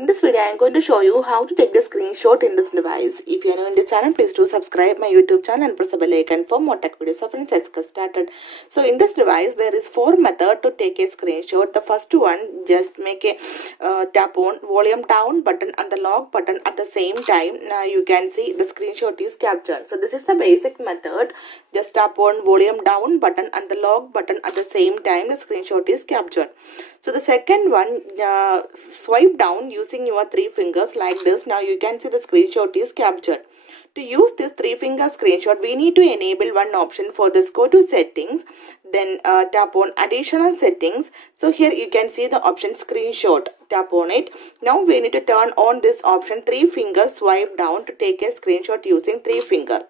in this video, I am going to show you how to take the screenshot in this device. If you are new in this channel, please do subscribe my YouTube channel and press the bell icon for more tech videos. So friends, let's get started. So in this device, there is 4 methods to take a screenshot. The first one, just make a tap on volume down button and the lock button at the same time. Now you can see the screenshot is captured. So this is the basic method. Just tap on volume down button and the lock button at the same time. The screenshot is captured. So the second one, swipe down using your 3 fingers like this. Now you can see the screenshot is captured. To use this 3-finger screenshot, we need to enable one option for this. Go to settings, then tap on additional settings. So here you can see the option screenshot. Tap on it. Now we need to turn on this option 3-finger swipe down to take a screenshot using 3-finger.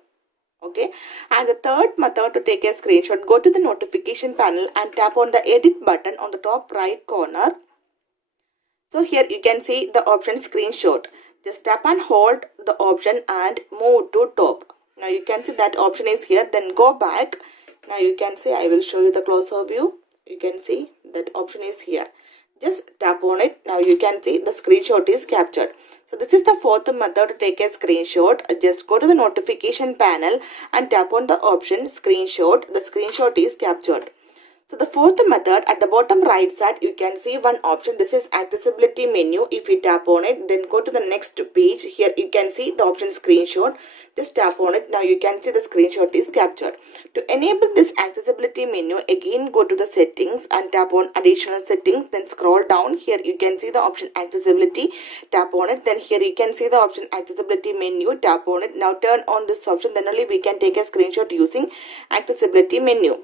Okay, and the third method to take a screenshot, go to the notification panel and tap on the edit button on the top right corner. So here you can see the option screenshot. Just tap and hold the option and move to top. Now you can see that option is here. Then go back. Now you can see, I will show you the closer view. You can see that option is here. Just tap on it. Now you can see the screenshot is captured. So this is the fourth method to take a screenshot. Just go to the notification panel and tap on the option screenshot. The screenshot is captured. So the fourth method, at the bottom right side, you can see one option. This is accessibility menu. If you tap on it, then go to the next page. Here you can see the option screenshot. Just tap on it. Now you can see the screenshot is captured. To enable this accessibility menu, again go to the settings and tap on additional settings. Then scroll down. Here you can see the option accessibility. Tap on it. Then here you can see the option accessibility menu. Tap on it. Now turn on this option. Then only we can take a screenshot using accessibility menu.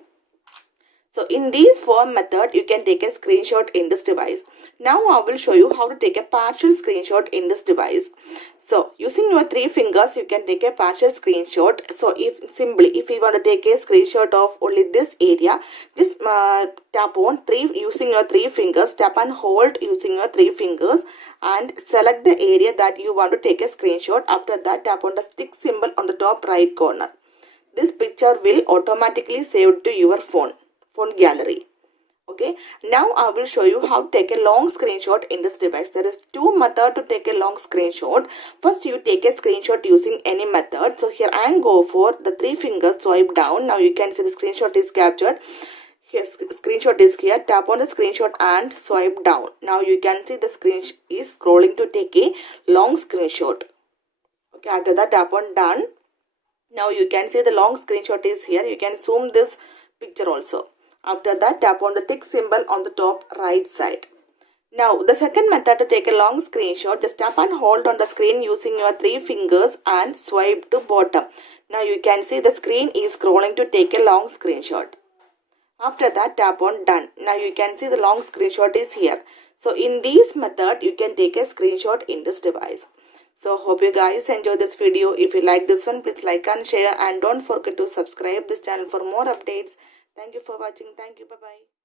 So in these 4 methods, you can take a screenshot in this device. Now I will show you how to take a partial screenshot in this device. So using your 3 fingers, you can take a partial screenshot. So if you want to take a screenshot of only this area, just tap on using your 3 fingers, tap and hold using your 3 fingers and select the area that you want to take a screenshot. After that, tap on the stick symbol on the top right corner. This picture will automatically save to your phone gallery. Okay, now I will show you how to take a long screenshot in this device. There is 2 methods to take a long screenshot. First, you take a screenshot using any method. So here I am go for the 3-finger swipe down. Now you can see the screenshot is captured. Here screenshot is here. Tap on the screenshot and swipe down. Now you can see the screen is scrolling to take a long screenshot. Okay, after that, tap on done. Now you can see the long screenshot is here. You can zoom this picture also. After that, tap on the tick symbol on the top right side. Now, the second method to take a long screenshot, just tap and hold on the screen using your 3 fingers and swipe to bottom. Now, you can see the screen is scrolling to take a long screenshot. After that, tap on done. Now, you can see the long screenshot is here. So, in this method, you can take a screenshot in this device. So, hope you guys enjoy this video. If you like this one, please like and share and don't forget to subscribe this channel for more updates. Thank you for watching. Thank you. Bye-bye.